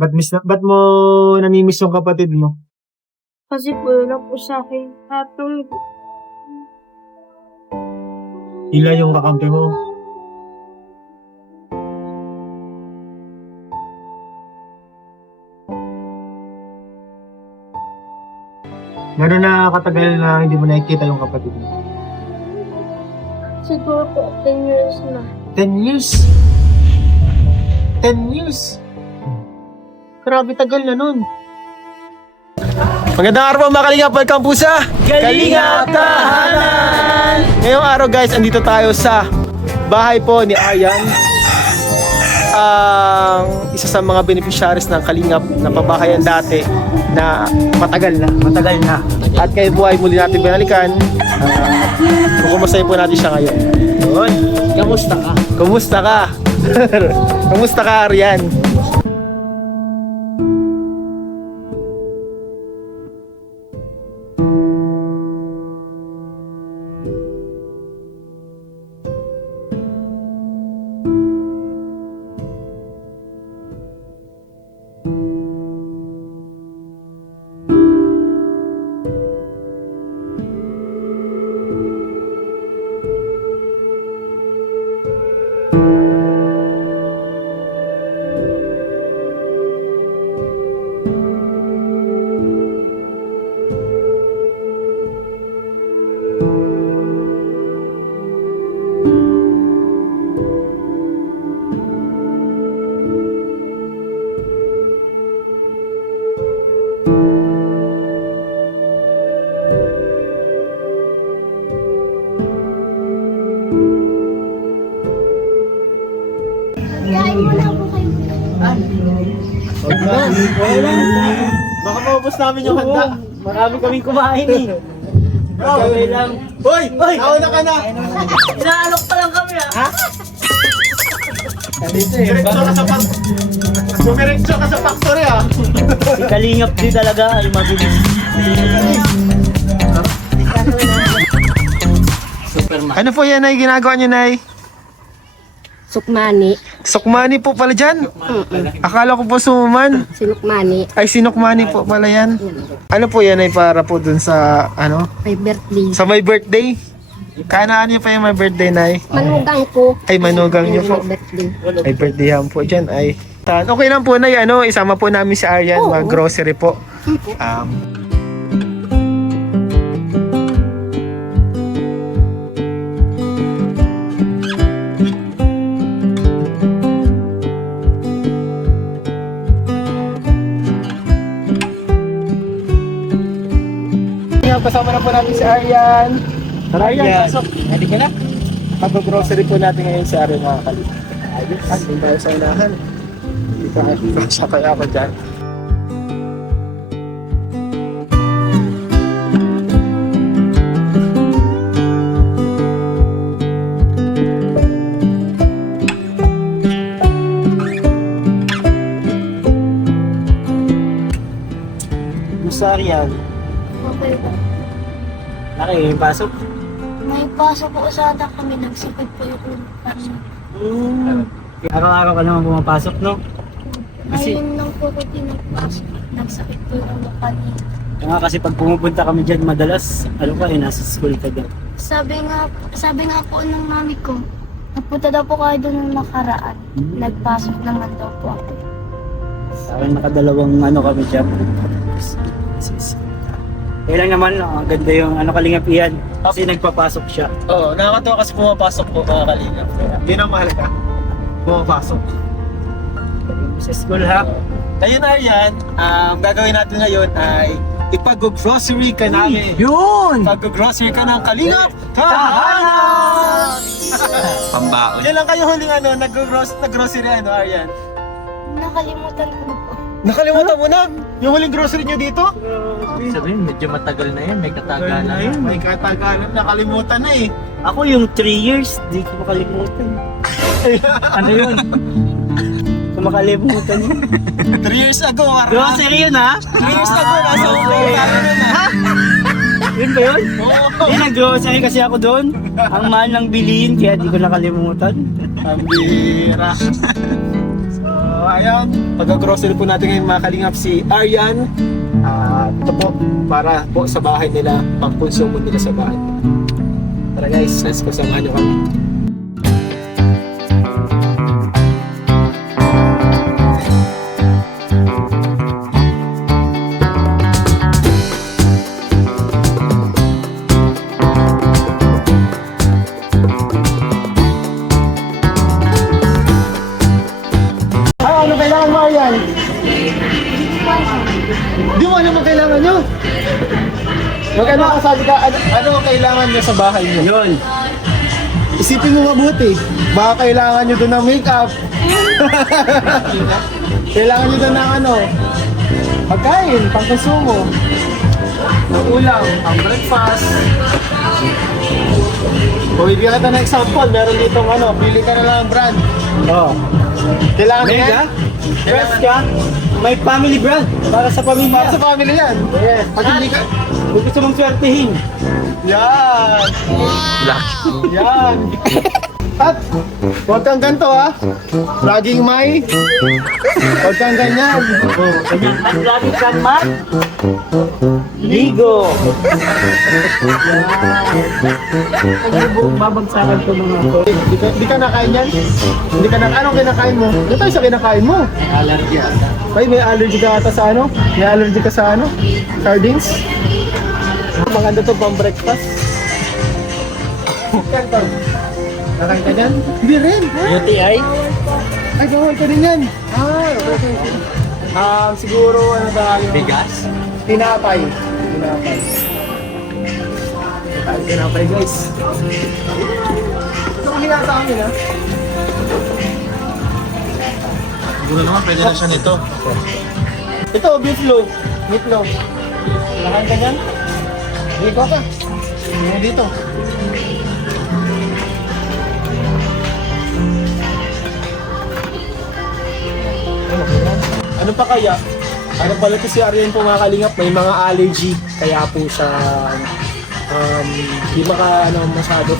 Ba't mo namimiss yung kapatid mo? Kasi po wala po sa akin. Atong Ila yung kakampi mo. Gano'n na katagal na hindi mo nakikita yung kapatid mo? siguro po 10 years na. 10 years? 10 years? Grabe tagal na nun. Magandang araw mga Kalingap, welcome po sa Kalingap Tahanan! Ngayong araw guys, andito tayo sa bahay po ni Aryan, ang isa sa mga beneficiaries ng Kalingap na pabahayan dati na matagal na. At kayo po ay muli natin binalikan. Kumustahin po natin siya ngayon. Yun. Kamusta ka? Kamusta ka Aryan? Baka maubos namin yung handa. Marami kaming kumain eh. Okay lang. Hoy! Nauna ka na! Inaalok pa lang kami ah. Dumiretso ka sa factory ah! Si Kalingap din talaga ay mabilis. Ano po yan ay ginagawa niyo Nay? Sukmani. Sukmani po pala dyan? Akala ko po suman. Sinukmani. Ay sinukmani po pala yan. Ano po yan ay para po dun sa ano? My birthday. Sa my birthday? Kanaan niyo pa yung my birthday Nay? Manugang ko. Ay manugang niyo po. My birthday. Ay birthday yan po dyan ay. Okay lang po Nay, ano, isama po namin si Aryan, Oo. mga grocery po. Kasama na po natin si Aryan. Aryan, pasok. Ready ka na? Mag-grocery po natin ngayon si Aryan mga kalita. Ayos. Hindi tayo sa unahan. Sakay ako dyan. Musta Aryan? Okay ba? Nakipasok? May pasok po sana kami. Nagsipag po yung pasok. Araw-araw ka naman pumapasok no? Kasi- Ngayon lang po ko pinagpasok. Nagsakit po yung mukha niya. Kaya kasi pag pumupunta kami dyan madalas, ano ka eh, nasa school ka dyan. Sabi nga po ng mami ko, nagpunta daw po kayo doon ng nakaraan. Nagpasok naman daw po ako. Sa akin nakadalawang ano kami dyan. Kaya lang naman, ang ganda yung ano Kalingap iyan. Kasi nagpapasok siya. Oo, nakakatawa kasi pumapasok po mga kalingap. Hindi na mahalaga. Pumapasok. Sa school ha. Ngayon Aryan, ang gagawin natin ngayon ay ipag-grocery ka namin. Yun! Pag-grocery ka ng Kalingap Tahanan! Pambaon. Yan lang kayo huling ano, nag-grocery ano Aryan? Nakalimutan ko na po. Nakalimutan mo na? Yung huling grocery nyo dito? Sabihin, medyo matagal na yan. May katagalan na yan. May katagalan, nakalimutan na eh. Ako yung 3 years, di ko makalimutan. Ano yun? Kung makalimutan yun. 3 years ago, Aryan. Grocery yun ha? 3 years ago, nasa ulo namin ha? Yun ba yun? Oo. Hindi, nag-grocery kasi ako doon. Ang mahal ng bilihin, kaya di ko nakalimutan. Ang bira. So, ayan, pag-grocery po natin ngayon mga kalingap si Aryan. Ito po, para po sa bahay nila, pang-consumo nila sa bahay. Tara guys, let's go, samahan nyo kami. Ano kailangan mo, Aryan? Di mo alam ang kailangan nyo. Magkano kasabi ka, ano ang kailangan nyo sa bahay nyo? Yun. Isipin mo mabuti. Baka kailangan nyo doon ng makeup. Kailangan nyo doon ng ano, pagkain, pangkonsumo. Ng ulam, pang breakfast. Kung bibigyan kita ng example, meron ditong ano, pili ka na lang ang brand. Oh. Kailangan mo yan? Mega? Dress ka? May family brand. Para sa Para pamilya. sa family yan. Yes. Pag hindi ka, Kung gusto mong swertihin. yan. Yan. At huwag kang ganito ha. Laging may. Huwag kang ganyan. At lagi kang ligo. Babagsakan ko mga ako. Di ka nakain yan? Hindi ka nakain. Anong kinakain mo? Ano tayo sa kinakain mo? Allergy ata. May allergy ka ata sa ano? May allergy ka sa ano? Sardines? Maganda to pang breakfast. Nakain ka dyan? Hindi rin. UTI? Ay, bawal ka din yan. Okay. Siguro ano tayo? Bigas? Tinapay. Tinapay. Tinapay guys. Ito ang hinata kami na. Siguro naman pwede na siya nito. Ito, beef loaf. Meat loaf. Nakain ka dyan? Hindi ko ka. Hindi dito. Ano pa kaya? Ano pala to si Aryan po mga kalingap, may mga allergy kaya po siya di maka ano masyado.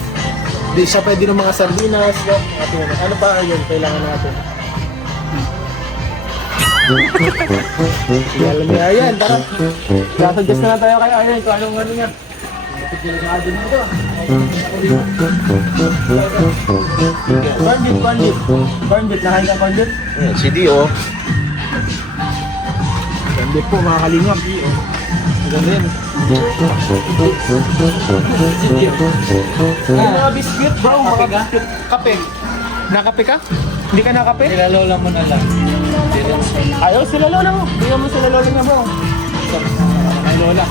Di siya pwede ng mga sardinas, ano pa Aryan kailangan natin? Alam niya Aryan, tara. Sasuggest na tayo kay Aryan kung anong ano niya. Corn beef, nakain ka corn beef? CD oh. Hindi po mga kalingap. Maganda yun. Mga biscuit bro, mga biscuit. Kape. Nakape ka? Hindi ka nakape? Kilalola mo na lang. Ayaw sila lola mo. Bigyan mo sila lola niya bro. Ay lola.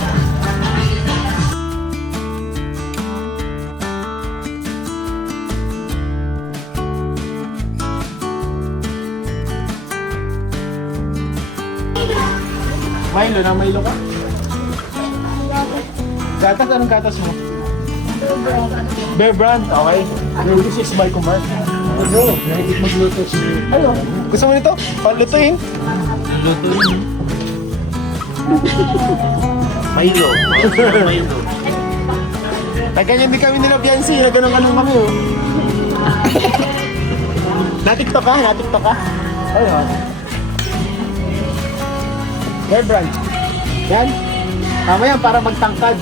Milo na Milo ka? Gatas, anong gatas mo? Bear Brand, okay. This is by Kumar. Bro, nahigit magluto si... Ano? Gusto mo nito? Palutuin? Lutuin. Milo. Milo. Nagganyan din kami nila Biancy, nagganong-ganong kami oh. Na-tiktok ka? Na-tiktok ka? Ayun. Bear Brand. Yan. Tama yan para magtangkad.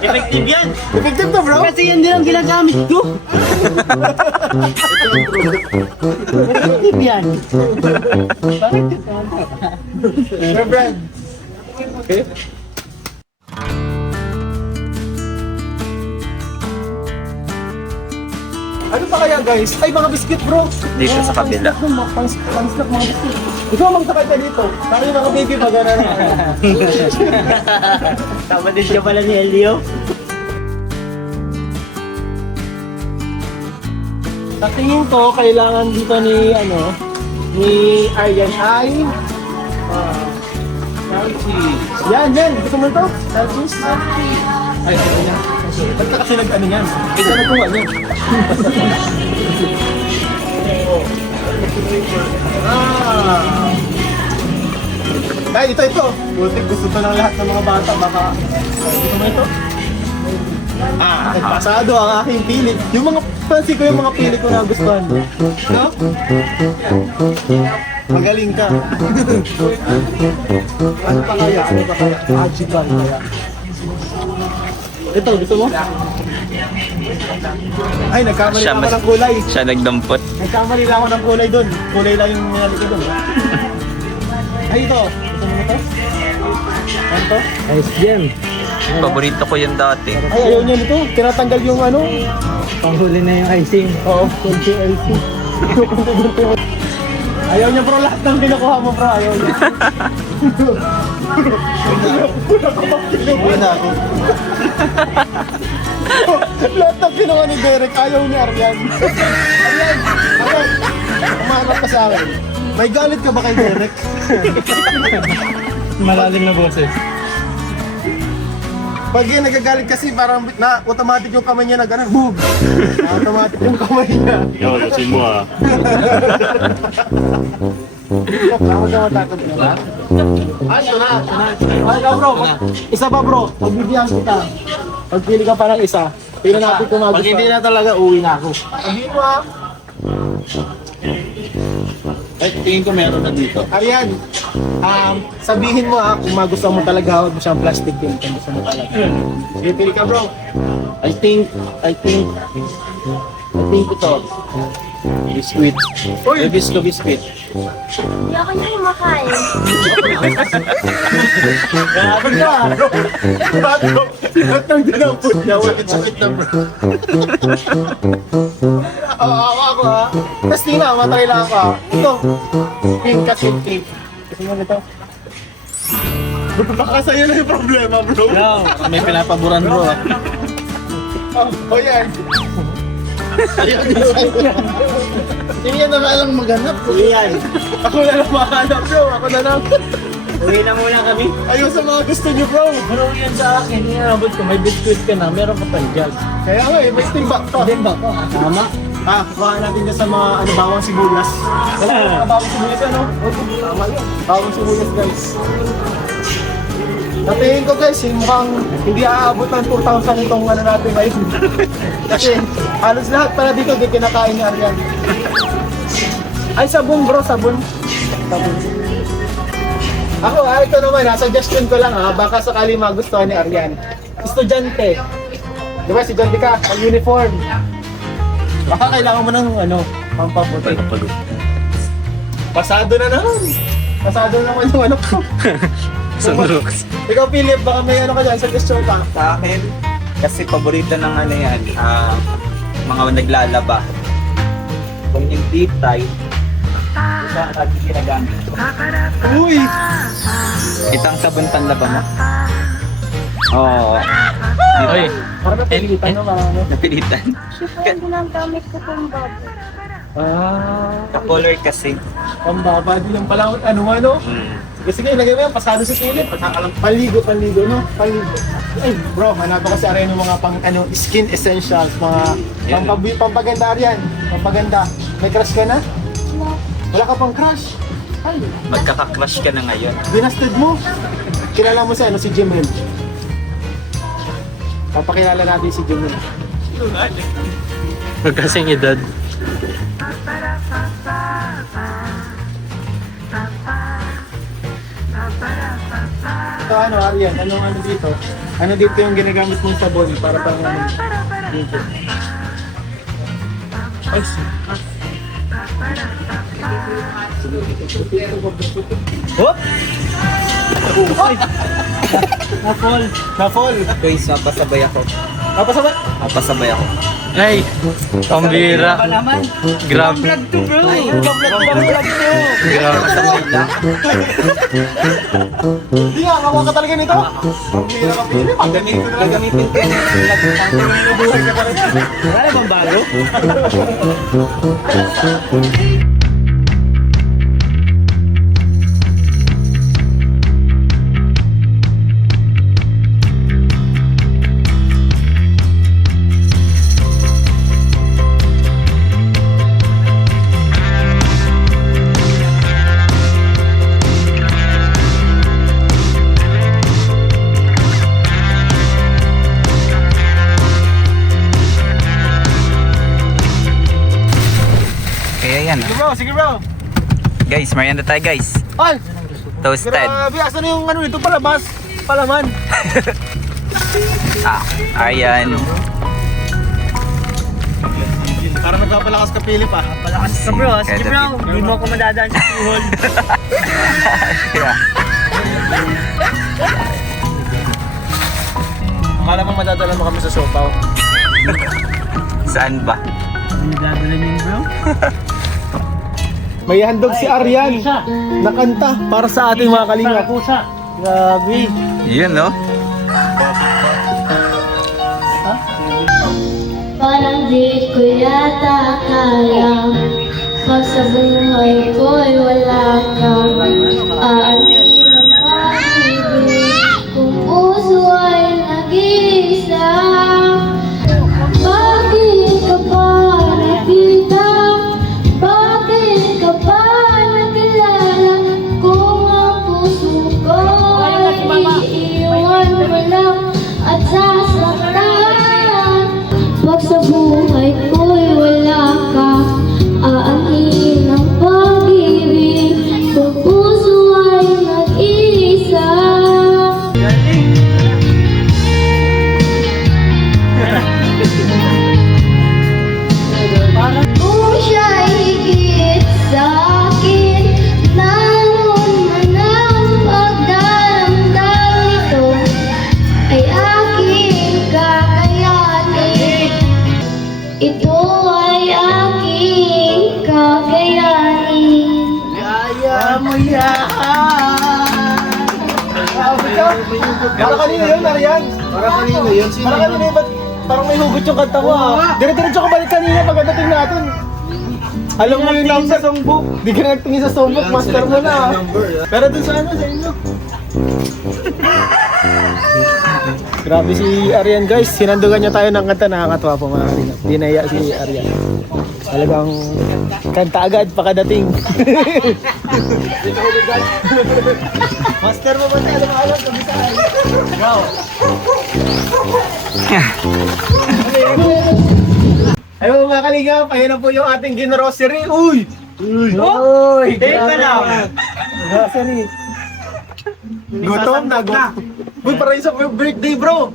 Effective yan. Effective to bro. Kasi yan din ang ginagamit ko. Effective yan. Bear Brand. Okay. Ano pa kaya guys? Ay mga biscuit bro. Dito sa kabila. Pang-snack mga biscuit. Ikaw magsakay ka dito. Para yung mga baby pa gano'n. Tama din siya pala ni Elio. Sa tingin ko, kailangan dito ni, ni Aryan ay... Yan. Gusto mo ito? Salsis? Ay, ito yan. Ba't ka kasi nag-ano yan? Ito na kung ano. Ay, ito. Butik gusto to ng lahat ng mga bata. Baka, gusto mo ito? Pasado ang aking pili. Yung mga, pansin ko yung mga pili ko na gustuhan mo. No? Magaling ka. Ano pa kaya? Ano pa kaya? Ajiban kaya. Ito, gusto mo? Ay, nagkamali Siya lang ako mas- ng kulay. Siya nagdampot. Nagkamali lang ako ng kulay doon. Kulay lang yung nilalik ko doon. Ay, ito. Gusto mo ito? Ano to? Ice Gem. Paborito ko yun dati. Ay, ayaw niya nito. Tinatanggal yung ano. Panghuli na yung icing. Oo, konti LC. Ayaw niya bro, lahat ng kinukuha mo bro, ayaw niya. Kinukuha na ako. Lahat ng kinuha ni Derek, ayaw ni Aryan. Aryan, umahanap ka sa akin. May galit ka ba kay Derek? Malalim na boses. Pag yun nagagalit kasi parang na automatic yung kamay niya na gano'n, boom! Automatic yung kamay niya. Yo, kasi mo ah. Ako na matakot na ba? Ay, ito na. Ay, ikaw bro, isa pa bro, pagbibigyan kita. Pagpili ka pa ng isa, tingnan natin kung magustuhan. Pag hindi na talaga, uwi na ako. Sabihin mo ah. Ay, tingin ko meron na dito. Arian, sabihin mo ah, kung magustuhan mo talaga, huwag mo siyang plastic din kung gusto mo talaga. Sige, pili ka bro. I think ito. Biscuit. Uy! Biscuit. Hindi ako niya kumakain. Grabe ka bro. Bato, lahat ng dinampot niya, walit-sakit na bro. Ako ah. Tapos tina, matry lang ako ah. Ito, pink kasi pink. Kasi mo nito. Baka sa'yo na yung problema bro. Yo, may pinapaboran bro. Oh yan. Hindi yan na lang maghanap. Yan. Ako na lang mahanap bro. Ako na lang. Uwi na muna kami. Ayaw sa mga gusto niyo bro. Bro, yan sa akin. Inabot ko. May biscuit ka na. Meron ka pang jug. Kaya nga eh, may timbak pa. Dimba ko. Tama. Baka natin dyan sa mga bawang sibuyas. Wala ka mga bawang sibuyas ano? Tama yun. Bawang sibuyas guys. Natingin ko guys, mukhang hindi aabot ng 2,000 itong ano natin ngayon. Kasi halos lahat pala dito di kinakain ni Aryan. Ay sabon bro, sabon. Ako ito naman suggestion ko lang baka sakali magustuhan ni Aryan. Estudyante. Di ba, estudyante ka, uniform. Baka kailangan mo ng pampaputi. Pasado na naman. Pasado na naman yung ano ko. Sunrooks. Ikaw Philip, baka may ka dyan, suggestion ka. Sa akin, kasi paborito ng yan, mga naglalaba. Kung yung deep tie, isa ang lagi ginagamit. Uy! Itang sabon panlaba mo? Oo. Ay, Parang napilitan naman. napilitan. Siya po yung ginagamit ko pong bago. Ka-color kasi. Ang baba din yung pala, ano? Sige, ilagay mo yan, pasado sa Philip. Paligo, no? Paligo. Ay, bro, hanap ko si Areno mga skin essentials, mga pampaganda yan. Pampaganda. May crush ka na? No. Wala ka pang crush? Ay, Magkaka-crush ka na ngayon. binasted mo. Kilala mo si Jimel. Papakilala natin si Jimel. Magkasing edad. Ito Arian, ano dito? Ano dito yung ginagamit mong sabon para pang dito? Ay, Hop! Na-fall. na-fall. Guys, mapasabay ako. Napasabay? Mapasabay ako. Ay, pambira. naman. Grabe. Vlog to bro. Vlog to. Grabe. Mapasabay lang. Hindi nga, kawa ka talaga nito. Ang hira ka pili, pagdating ko na lang gamitin ko. Buhay ka pa rin. Wala bang bago? Guys, merienda tayo guys. Ay! Toasted. Grabe, asan na yung ano nito palabas? Palaman. Ayan. Parang nagpapalakas ka Philip ah. Palakas ka bro. Sige bro, hindi mo ako madadaan sa tuhol. Akala mo madadala mo kami sa sopaw. Saan ba? Madadala niyo bro? May handog si Arian na kanta para sa ating mga kalingap. Grabe. Yun no? Parang di ko yata kaya pag sa buhay ko'y wala kang aanin ang pag-ibig kung puso ay nag-iisa. Bakit ka pa nakita? Bakit ka pa nakilala? Kung ang puso ko ay iiwan mo lang at sasaktan. Pag sa buhay ko'y wala ka, aanin ang pag-ibig kung puso ay nag-iisa. Kung siya'y higit sa'kin, naroon man ang pagdaramdam nito, ay aking kakayanin. Ito ay aking kakayanin. Kaya mo yan! Para kanino yun, Arian? Para kanino yun? Para kanino yun? Ba't parang may hugot yung kanta mo ah? Dire-diretso ka balik kanina pagdating natin. Alam mo yung number sa songbook. Di ka nagtingin sa songbook, master mo na ah. Pero dun sa ano, sa inyo. Grabe si Arian guys, sinandugan niya tayo ng kanta, nakakatawa po mga kalingap. Dinaya si Arian. Talagang kanta agad pakadating. Master mo ba tayo? Alam ko bisa. Ayun mga kalingap, ayun na po yung ating grocery. Uy! Uy! Take ka na! Grocery. Gutom na, gutom. Uy, parang isa po yung birthday, bro.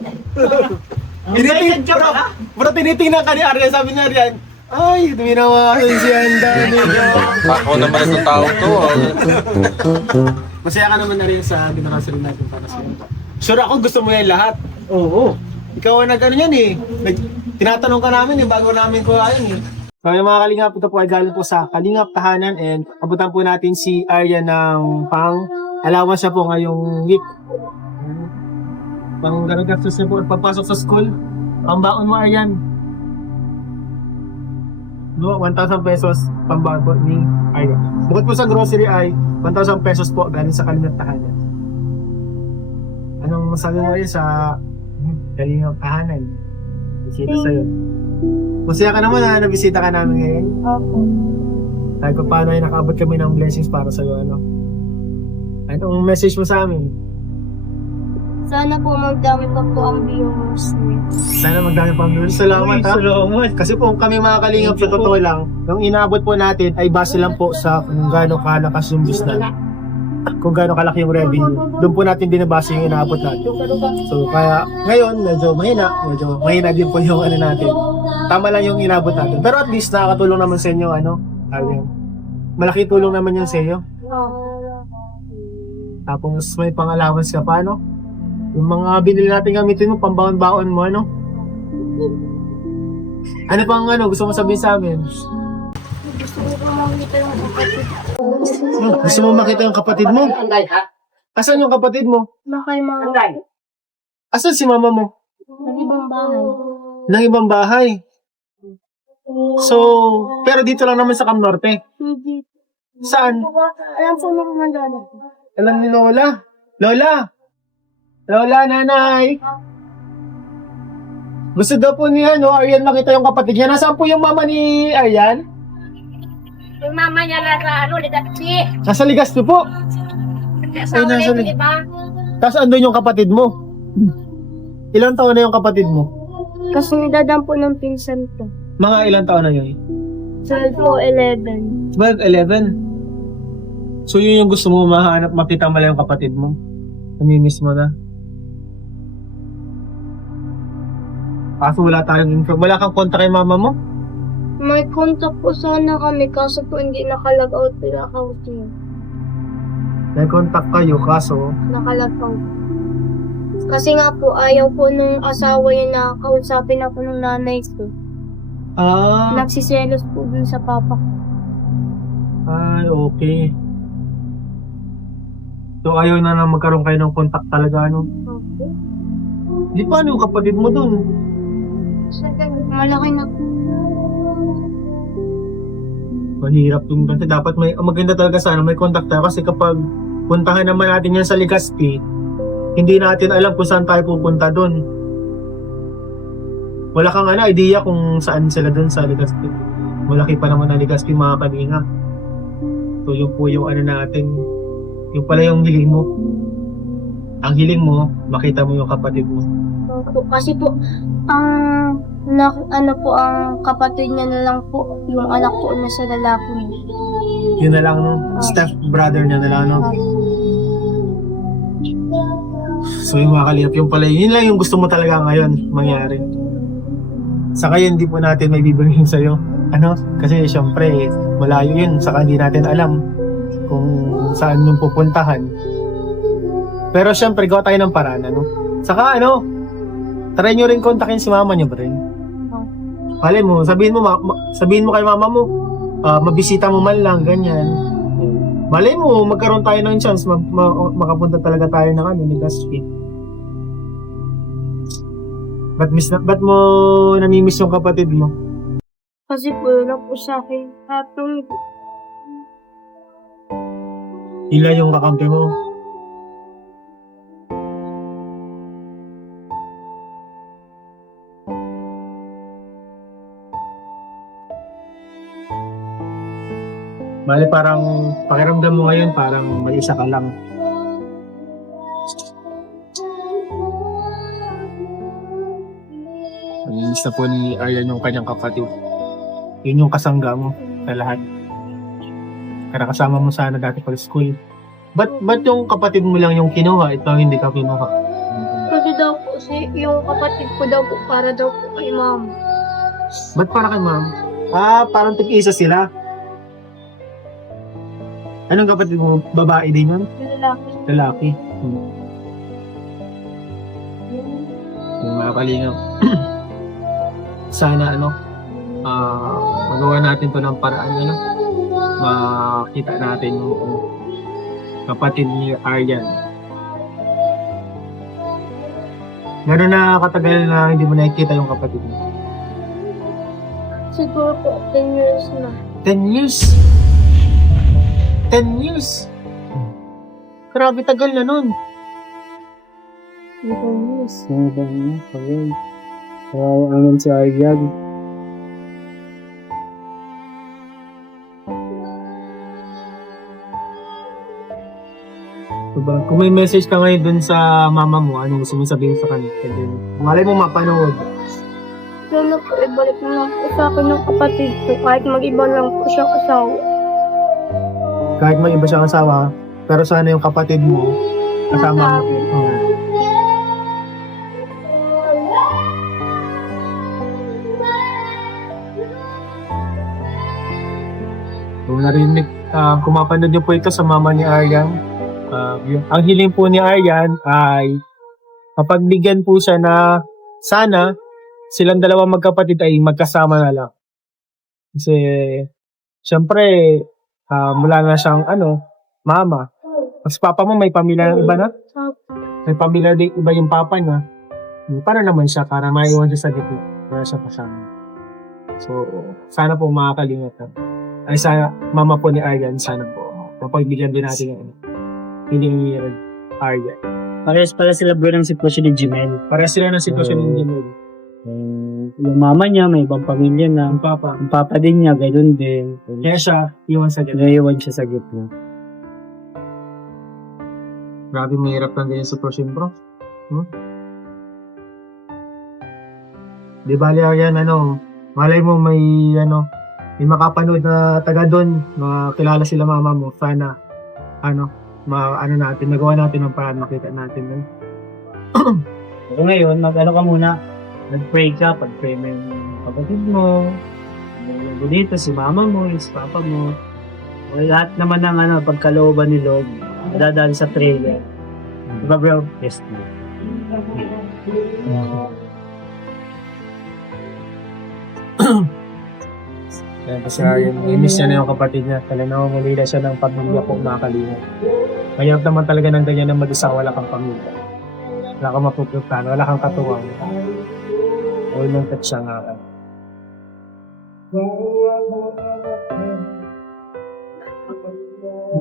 Bro, tinitingnan ka ni Arian, sabi ni Arian, ay, minawasan si Anda. Ako naman itong tao to. Masaya ka naman na rin sa ginakasarin natin para sa iyo. Sure ako gusto mo yan lahat. Oo. Ikaw ang nag-ano yan eh. Tinatanong ka namin eh, bago namin kuhain eh. So yung mga kalingap, ito po ay galing po sa Kalingap Tahanan and abutan po natin si Arian ng allowance siya po ngayong week. Pang ganun gastos niya po pagpasok sa school. Pambaon mo Arian. No, 1,000 pesos pambaon po ni Arian. Bukod po sa grocery ay 1,000 pesos po galing sa Kalingap Tahanan. Anong masabi mo rin sa Kalingap Tahanan? Bisita sa'yo. Masaya ka naman na nabisita ka namin ngayon. Opo. Kahit pa paano ay nakaabot kami ng blessings para sa'yo, ano? Anong message mo sa amin? Sana po magdami pa po ang viewers niyo. Sana magdami pang viewers. Salamat ha. Salamat. Kasi po kami mga kalingap sa totoo lang, yung inaabot po natin ay base lang po sa kung gaano kalakas yung business. Kung gaano kalaki yung revenue. Doon po natin binabase yung inaabot natin. So kaya ngayon medyo mahina din po yung ano natin. Tama lang yung inaabot natin. Pero at least nakakatulong naman sa inyo ano. Malaki tulong naman yan sa inyo. Tapos may pang-allowance ka pa no? Yung mga binili natin gamitin mo, pambaon-baon mo ano? Ano pang ano gusto mo sabihin sa amin? Gusto ko po makita yung kapatid. Gusto mo makita yung kapatid mo? Asan yung kapatid mo? Baka yung mga Asan si mama mo? ng ibang bahay. Ng ibang bahay. So, pero dito lang naman sa Cam Norte. Hindi. Saan? Alam po mga mandala. Alam ni Lola. Lola! Lola, nanay! Gusto daw po ni Arian makita yung kapatid niya. Nasaan po yung mama ni Arian? Yung mama niya nasa Legazpi. Nasa Legazpi po. Sa nasa ulit, di ba? Tapos andun yung kapatid mo. Ilang taon na yung kapatid mo? Kasi dadam po ng pinsan ko. Mga ilang taon na yun? 12 po, 11. 12, 11. So yun yung gusto mo mahanap, makita mo lang yung kapatid mo? Namimiss mo na? Kaso wala tayong info. Wala kang kontak kay mama mo? May contact po sana kami kaso po hindi nakalag-out yung account niya. May kontak kayo, kaso Nakalag-out. Kasi nga po ayaw po nung asawa niya na kausapin ako ng nanay ko. Nagsiselos po dun sa papa ko. Ay, okay. So ayaw na magkaroon kayo ng kontak talaga, ano? Okay. Di paano yung kapatid mo dun? Malaki na po. Mahirap yung kasi dapat may maganda talaga sana may kontak tayo kasi kapag puntahan naman natin yan sa Legazpi, hindi natin alam kung saan tayo pupunta dun. Wala kang idea kung saan sila dun sa Legazpi. Malaki pa naman ang Legazpi, mga kalinga. So yun po yung natin. Yung pala yung hiling mo. Ang hiling mo, makita mo yung kapatid mo. Opo, kasi po, ang kapatid niya na lang po, yung anak ko na sa lalaki. Yun na lang, no? Step brother niya na lang, no? So yung mga kalingap, yung pala, yun lang yung gusto mo talaga ngayon mangyari. Saka yun, hindi po natin may bibigyan sa'yo. Ano? Kasi syempre, malayo yun. Saka hindi natin alam kung saan yung pupuntahan. Pero syempre, gawa tayo ng paraan, ano? Saka try nyo rin kontakin si mama nyo, bre. Malay mo, sabihin mo kay mama mo, mabisita mo man lang, ganyan. Malay mo, magkaroon tayo ng chance, makapunta talaga tayo ng Legazpi. Ba't mo namimiss yung kapatid mo? Kasi po, wala po sa akin. Hatong Ila yung kakampi mo. Bale, parang pakiramdam mo ngayon, parang may isa ka lang. Naminis na po ni Aryan yung kanyang kapatid. Yun yung kasangga mo sa lahat. Kaya kasama mo sana dati pag school. Ba't yung kapatid mo lang yung kinuha? Ito hindi ka kinuha. Kasi daw po, yung kapatid ko daw po, para daw po kay mama. Ba't para kay ma'am? Parang tig-isa sila. Anong kapatid mo? Babae din yun? Yung lalaki. Lalaki. Yung mga kalingap. Sana magawa natin to ng paraan, makita natin yung kapatid ni Aryan. Gano'n na katagal na hindi mo nakikita yung kapatid mo? Siguro po, 10 years na. 10 years? 10 years? Grabe tagal na nun. 10 years. Aman si Aryan. Diba? Kung may message ka ngayon dun sa mama mo, ano gusto mo sabihin sa kanya? Malay mo mapanood. Sana po, ibalik mo lang po sa akin ng kapatid ko kahit mag-iba lang po siya asawa. Kahit may iba siyang asawa, pero sana yung kapatid mo, kasama mo. Oo. Kung narinig, kung mapanood niyo po ito sa mama ni Aryan, ang hiling po ni Aryan ay mapagbigyan po siya na sana silang dalawang magkapatid ay magkasama na lang. Kasi, syempre, mula na siyang, mama. Mas papa mo, may pamilya ng iba na? May pamilya din iba yung papa niya. Paano naman siya? Para maiwan siya sa gitna. Para siya kasama. So, sana po makakalingatan. Ay, sana, mama po ni Aryan, sana po. Mapagbigyan din natin yung hiling ni Aryan. Parehas pala sila bro ng sitwasyon ni Jimel. Para sila ng sitwasyon ni Jimel. Yung mama niya may ibang pamilya na. Ang papa. Ang papa din niya, ganoon din. Kaya siya, iwan sa gitna. Naiwan siya sa gitna. Grabe, mahirap lang ganyan sitwasyon, bro. Di bali yan, malay mo may makapanood na taga doon, makilala sila mama mo, sana natin, magawa natin ng paraan makita natin yun. So ngayon, mag-ano ka muna, nag-pray ka, pag-pray mo yung kapatid mo, yung dito, si mama mo, si papa mo, o lahat naman ng pagkalooban ni Lord, dadaan sa trailer. Diba bro? Yes, bro. Kaya kasi i-miss niya na yung kapatid niya. Talagang nangungulila siya ng pamilya po mga kalingap. Mahirap naman talaga ng ganyan na mag-isa, wala kang pamilya. Wala kang mapupuntahan, wala kang katuwang. All nang touch siya nga ka.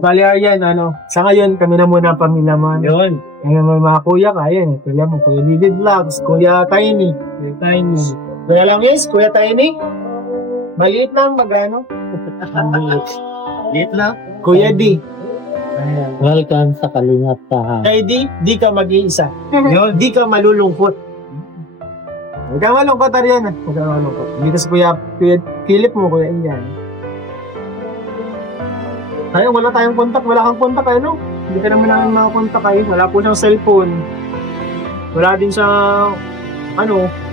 Bali yan, sa ngayon kami na muna ang pamilya man. Yun. Ngayon may mga kuya ka, ayan, kuya mo, Kuya Lilid Vlogs, Kuya Tiny, Kuya Langis, Kuya Tiny. Maliit lang, magano? Liit lang. Kuya D. Welcome sa Kalingap Taha. Kay D, di ka mag-iisa. Yun, di ka malulungkot. Huwag ka malungkot, Ariana. Huwag ka malungkot. Dito sa Kuya Philip mo, Kuya Indian. Tayo, wala tayong kontak. Wala kang kontak, Hindi ka naman namin makakontak, Wala po siyang cellphone. Wala din siyang,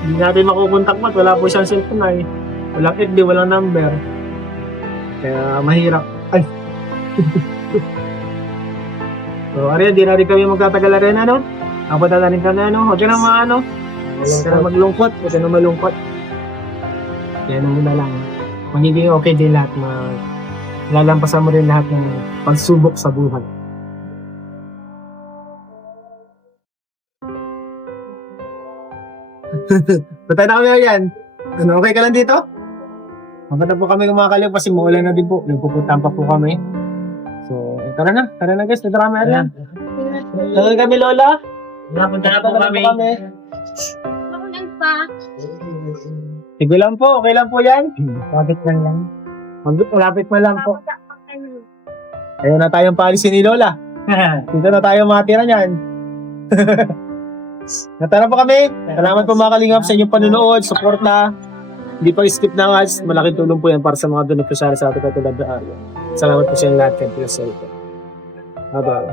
hindi natin makukontak mat. Wala po siyang cellphone, Walang FB, walang number. Kaya mahirap. Ay. So, Ariel, di na rin kami magtatagal rin, Apat na rin kami, Huwag ka na huwag ka na maglungkot, huwag ka na malungkot. Yan muna lang. Magiging okay din lahat, lalampasan mo rin lahat ng pagsubok sa buhay. Patay na kami yan. Okay ka lang dito? Maganda po kami kumakaliw kasi maulan na din po. Nagpupuntahan pa po kami. So, tara na guys. Tara kami yan. Tara kami, Lola. Napunta na po kami. Makulang pa. Sige lang po. Okay lang po yan. Malapit man lang. Malapit man lang po. Ayun na tayong paalisin ni Lola. Dito na tayo matira niyan. Natara po kami. Salamat po mga kalingap sa inyong panunood, suporta. Hindi pa skip ng ads. Malaking tulong po yan para sa mga beneficiary sa ating katulad na araw. Salamat po sa inyo lahat. Thank you sa ito. Bye-bye.